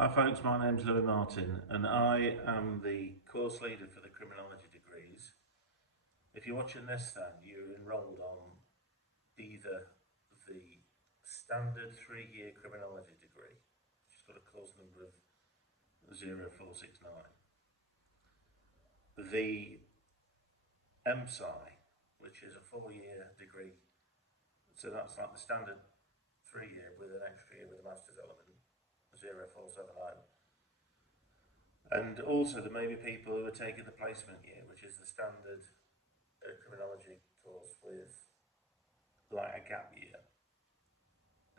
Hi folks, my name's Louis Martin and I am the course leader for the criminology degrees. If you're watching this then, you're enrolled on either the standard 3-year criminology degree, which has got a course number of 0469, the MSci, which is a 4-year degree, so that's like the standard 3-year with an extra year with a master's element, 0470. And also there may be people who are taking the placement year, which is the standard criminology course with like a gap year,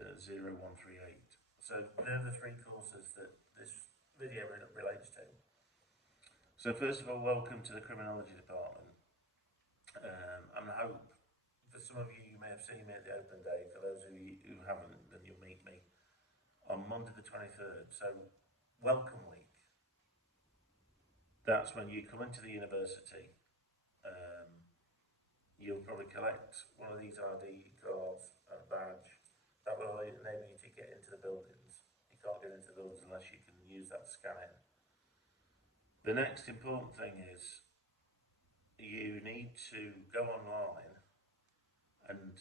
0138. So they're the 3 courses that this video relates to. So first of all, welcome to the criminology department. And I hope, for some of you, you may have seen me at the open day. For those of you who haven't, then you'll meet me on Monday the 23rd. So welcome week. That's when you come into the university. You'll probably collect one of these ID cards and a badge. That will enable you to get into the buildings. You can't get into the buildings unless you can use that to scan in. The next important thing is you need to go online and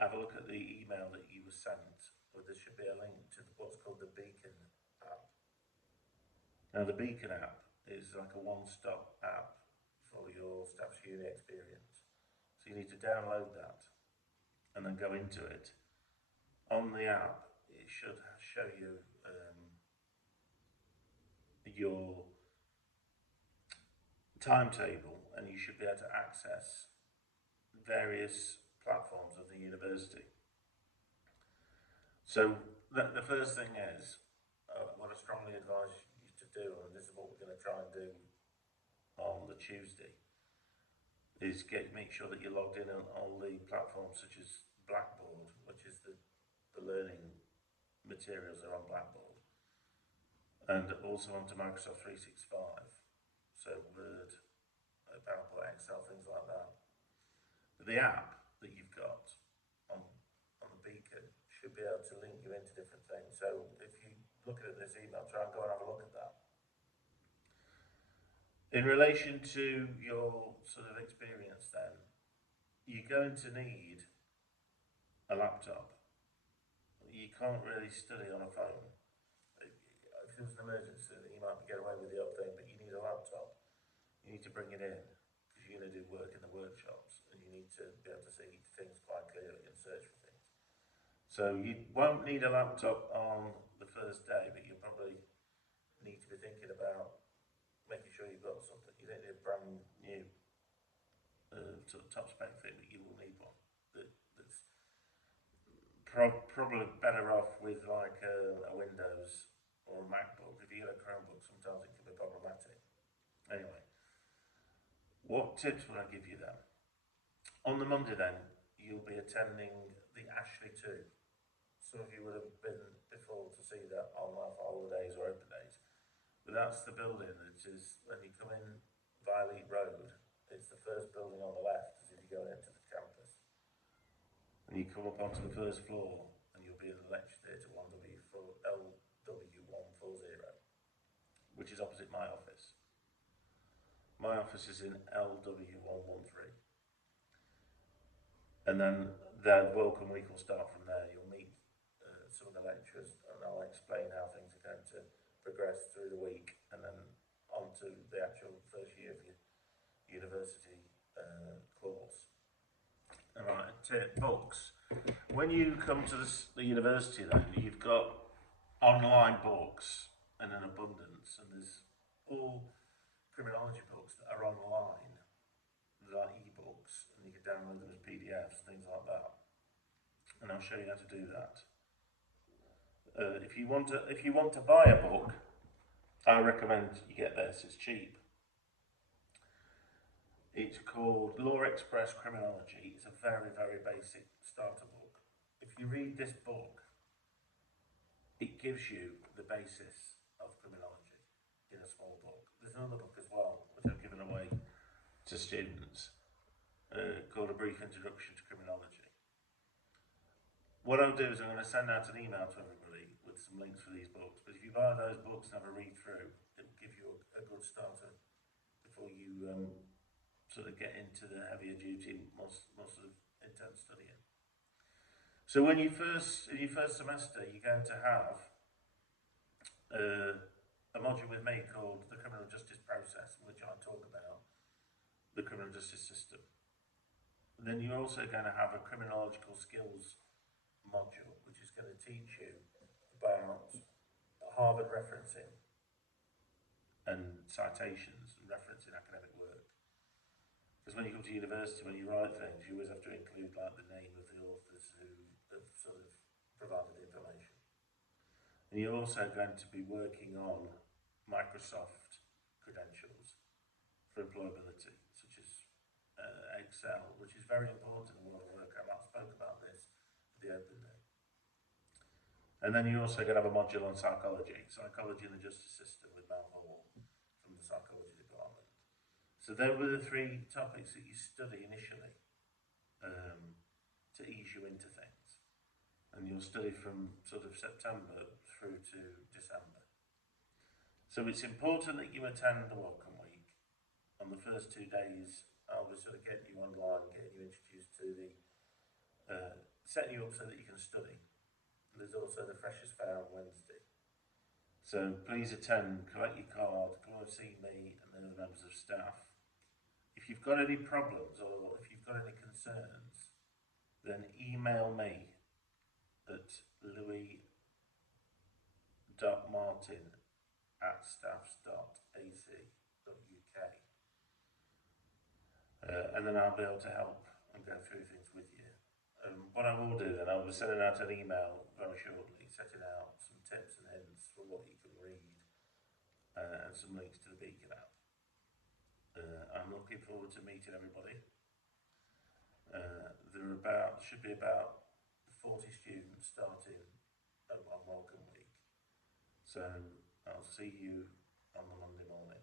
have a look at the email that you were sent, or there should be a link to what's called the Beacon app. Now the Beacon app is like a one-stop app for your staff's uni experience. So you need to download that and then go into it. On the app, it should show you your timetable, and you should be able to access various platforms of the university. So the first thing is, what I strongly advise you to do, and this is what we're going to try and do on the Tuesday, is make sure that you're logged in on all the platforms such as Blackboard, which is the learning materials are on Blackboard, and also onto Microsoft 365, so Word, PowerPoint, Excel, things like that. But the app that you've got on the Beacon should be able to link you into different things. So if you look at this email, try and go and have a look at that. In relation to your sort of experience then, you're going to need a laptop. You can't really study on a phone. If there's an emergency, you might get away with the odd thing, but you need a laptop. You need to bring it in, because you're going to do work in the workshops, and you need to be able to see things quite clearly and search for things. So you won't need a laptop on the first day, but you'll probably need to be thinking about making sure you've got something. You don't need a brand new sort of top spec thing, but you will need one that's probably better off with like a Windows or a MacBook. If you get a Chromebook, sometimes it can be problematic. Anyway, what tips would I give you then? On the Monday then, you'll be attending the Ashley 2. Some of you would have been before to see that on holidays or open days. But that's the building that is, when you come in via Leap Road, it's the first building on the left as if you go into the campus. And you come up onto the first floor and you'll be in the lecture theatre LW140, which is opposite my office. My office is in LW113. And then the welcome week will start from there. You'll meet some of the lecturers and I'll explain how things are going to progress through the week, and then on to the actual first year of your university course. Alright, tip, books. When you come to the university then, you've got online books in an abundance, and there's all criminology books that are online, like e-books, and you can download them as PDFs, things like that. And I'll show you how to do that. If you want to buy a book, I recommend you get this. It's cheap. It's called Law Express Criminology. It's a very, very basic starter book. If you read this book, it gives you the basis of criminology in a small book. There's another book as well, which I've given away to students, called A Brief Introduction to Criminology. what I'll do is I'm going to send out an email to everybody with some links for these books. But if you buy those books and have a read through, it'll give you a good starter before you sort of get into the heavier duty, more sort of intense studying. So when you in your first semester, you're going to have a module with me called the criminal justice process, in which I talk about the criminal justice system. And then you're also going to have a criminological skills module, which is going to teach you about Harvard referencing and citations and referencing academic work. Because when you come to university, when you write things, you always have to include like the name of the authors who have sort of provided the information. And you're also going to be working on Microsoft credentials for employability, such as Excel, which is very important in the world of work. I spoke about this at the open day. And then you're also going to have a module on psychology in the justice system with Mel Hall from the psychology department. So there were the three topics that you study initially to ease you into things. And you'll study from sort of September through to December. So it's important that you attend the welcome week. On the first 2 days, I'll be sort of getting you online, getting you introduced to the, setting you up so that you can study. And there's also the Freshers Fair on Wednesday. So please attend, collect your card, come and see me and the other members of staff. If you've got any problems or if you've got any concerns, then email me at louis.martin@staffs.ac.uk, and then I'll be able to help and go through things with you. What I will do then, I'll be sending out an email very shortly, setting out some tips and hints for what you can read and some links to the Beacon app. I'm looking forward to meeting everybody. There should be about 40 students starting on welcome week. So I'll see you on the Monday morning.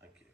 Thank you.